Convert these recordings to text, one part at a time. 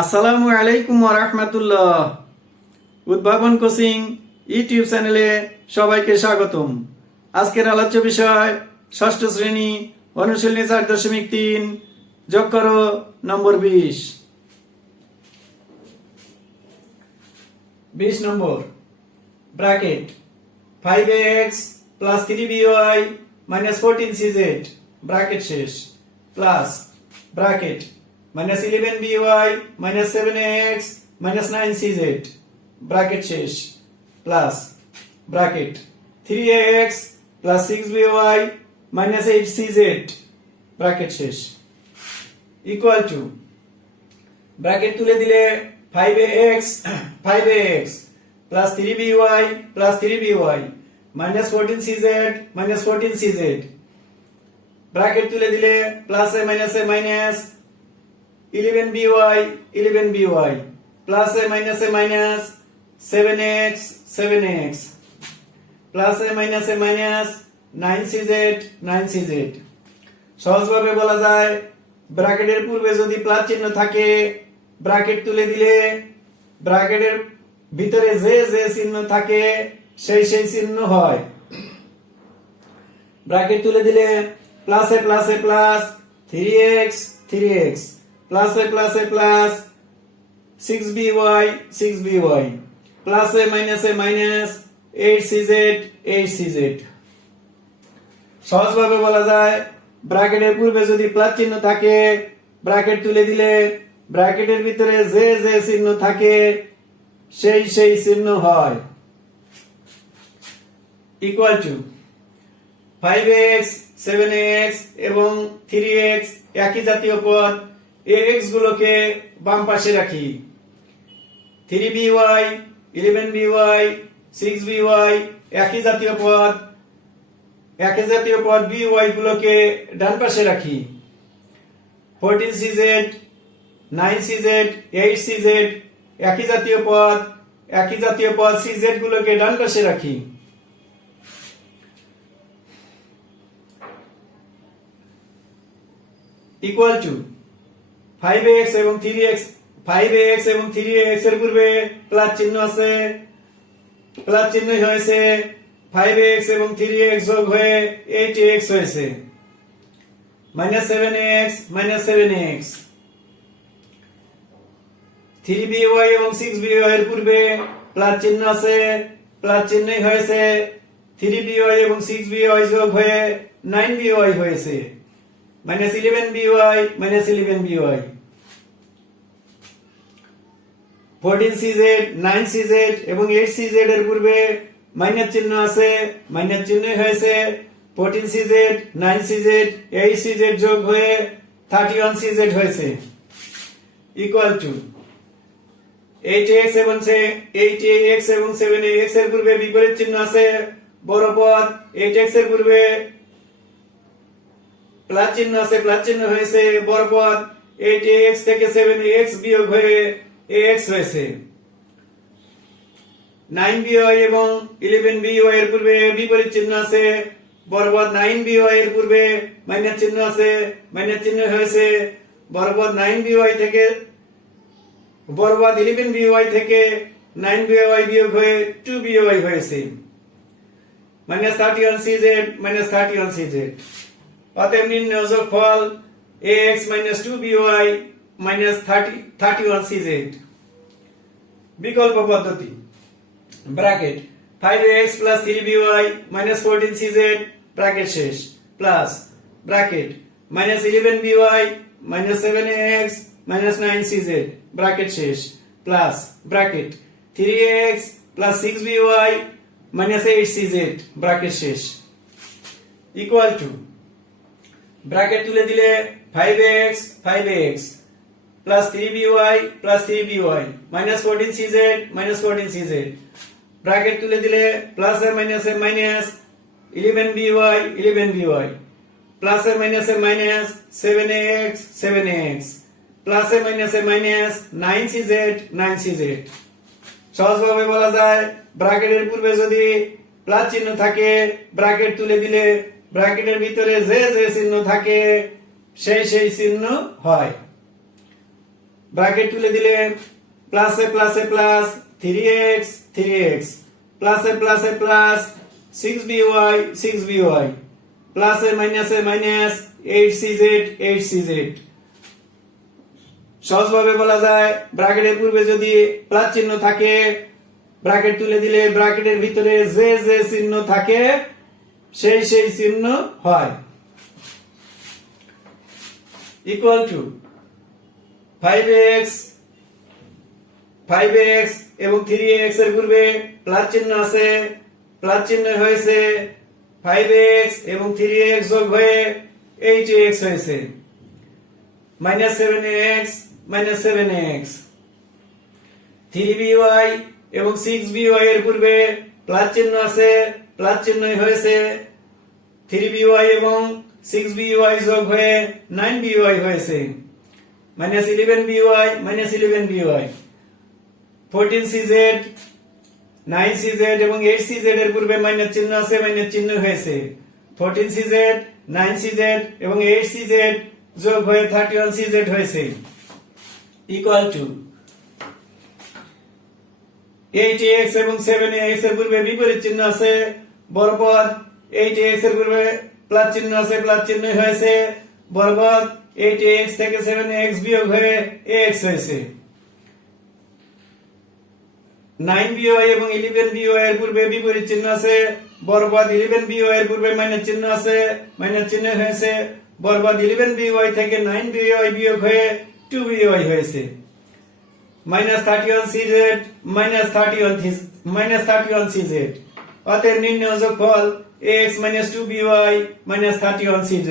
আসসালামু আলাইকুম ওয়া রাহমাতুল্লাহ। উদ্ভাবন কোচিং ইউটিউব চ্যানেলে সবাইকে স্বাগতম। আজকের আলোচ্য বিষয় ষষ্ঠ শ্রেণী অনুশীলনী 4.3 যোগ করো নম্বর 20 নম্বর bracket 5x plus 3by minus 14cz bracket শেষ plus bracket minus 11by minus 7x minus 9cz bracket শেষ plus bracket 3x plus 6by minus 8cz bracket শেষ equal to bracket তুলে দিলে 5x plus 3by plus 3by minus 14cz minus 14cz bracket তুলে দিলে plus a minus 11by plus a minus 7x 7x plus a minus 9cz 9cz সহজভাবে বলা যায় ব্র্যাকেটের পূর্বে যদি প্লাস চিহ্ন থাকে ব্র্যাকেট তুলে দিলে ব্র্যাকেটের ভিতরে যে চিহ্ন থাকে সেই চিহ্ন হয়। ব্র্যাকেট তুলে দিলে plus 3x 3x plus a plus 6by 6by plus a minus 8cz 8cz সহজভাবে বলা যায় ব্র্যাকেটের পূর্বে যদি প্লাস চিহ্ন থাকে ব্র্যাকেট তুলে দিলে ব্র্যাকেটের ভিতরে যে চিহ্ন থাকে সেই চিহ্ন হয়। ইকুয়াল টু 5x 7x এবং 3x একই জাতীয় পদ ax গুলোকে বাম পাশে রাখি 3by 11by 6by একই জাতীয় পদ by গুলোকে ডান পাশে রাখি 14cz 9cz 8cz একই জাতীয় পদ cz গুলোকে ডান পাশে রাখি। ইকুয়াল টু 5x এবং 3x এর পূর্বে প্লাস চিহ্ন আছে প্লাস চিহ্ন হয়েছে 5x এবং 3x যোগ হয়ে 8x হয়েছে -7x 3by এবং 6by এর পূর্বে প্লাস চিহ্ন আছে প্লাস চিহ্নই হয়েছে 3by এবং 6by যোগ হয়ে 9by হয়েছে -11by 14cz 9cz এবং 8cz এর পূর্বে মাইনাস চিহ্ন আছে মাইনাস চিহ্নই হয়েছে 14cz 9cz 8cz যোগ হয়ে 31cz হয়েছে ইকুয়াল টু 8x এবং 7x এর পূর্বে বিপরীত চিহ্ন আছে বড় পদ 8x এর পূর্বে প্লাস চিহ্ন আছে প্লাস চিহ্ন হয়েছে বড় পদ 8x থেকে 7x বিয়োগ হয়ে ax হয়েছে 9by এবং 11by এর পূর্বে বিপরীত চিহ্ন আছে বড় পদ 9by এর পূর্বে মাইনাস চিহ্ন আছে মাইনাস চিহ্ন হয়েছে বড় পদ 9by থেকে বড় পদ 11by থেকে 9by বিয়োগ হয়ে 2by হয়েছে -31cz অতএব নির্ণয় যোগফল ax 2by -31cz বিকল্প পদ্ধতি bracket 5x 3by 14cz bracket শেষ plus bracket -11by 7x 9cz bracket শেষ plus bracket 3x 6by 8cz bracket শেষ ইকুয়াল টু ব্র্যাকেট তুলে দিলে 5x plus 3by -14cz 14cz bracket তুলে দিলে plus a minus 11by plus a minus 7x 7x plus a minus 9cz 9cz সহজভাবে বলা যায় ব্র্যাকেটের পূর্বে যদি প্লাস চিহ্ন থাকে ব্র্যাকেট তুলে দিলে ব্র্যাকেটের ভিতরে যে চিহ্ন থাকে সেই চিহ্ন হয়। ব্র্যাকেট তুলে দিলে প্লাসে প্লাসে প্লাস 3x 3x প্লাসে প্লাসে প্লাস 6by 6by প্লাসে মাইনাসে মাইনাস 8cz 8cz। সহজভাবে বলা যায় ব্র্যাকেটের পূর্বে যদি প্লাস চিহ্ন থাকে ব্র্যাকেট তুলে দিলে ব্র্যাকেটের ভিতরে যে যে চিহ্ন থাকে সেই সেই চিহ্ন হয়। ইকুয়াল টু 5x এবং 3x এর পূর্বে প্লাস চিহ্ন আছে, প্লাস চিহ্ন হয়েছে 5x এবং 3x যোগ হয়ে 8x হয়েছে, -7x 3by এবং 6by এর পূর্বে প্লাস চিহ্ন আছে, প্লাস চিহ্ন হয়েছে 3by এবং 6by যোগ হয়ে 9by হয়েছে, -11by 14cz 9cz এবং 8cz এর পূর্বে মাইনাস চিহ্ন আছে, মাইনাস চিহ্ন হয়েছে 14cz 9cz এবং 8cz যোগ হয়ে 31cz হয়েছে, ইকুয়াল টু 8x এবং 7x এর পূর্বে বিপরীত চিহ্ন আছে, বড় পদ 8x এর পূর্বে প্লাস চিহ্ন আছে, প্লাস চিহ্ন হয়েছে, বড় পদ 8x থেকে 7x বিয়োগ হয়ে ax হয়েছে, 9by এবং 11by এর পূর্বে বিপরীত চিহ্ন আছে, বড় পদ 11by এর পূর্বে মাইনাস চিহ্ন আছে, মাইনাস চিহ্ন হয়েছে, বড় পদ 11by থেকে 9by বিয়োগ হয়ে 2by হয়েছে, -31cz অতএব নির্ণয় যোগফল ax 2by -31cz।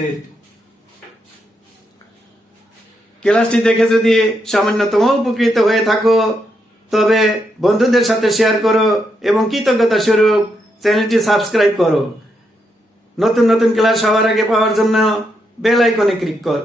ক্লাসটি দেখে যদি সামান্যতম উপকৃত হয়ে থাকো তবে বন্ধুদের সাথে শেয়ার করো এবং কৃতজ্ঞতা স্বরূপ চ্যানেলটি সাবস্ক্রাইব করো। নতুন নতুন ক্লাস সবার আগে পাওয়ার জন্য বেল আইকনে ক্লিক কর।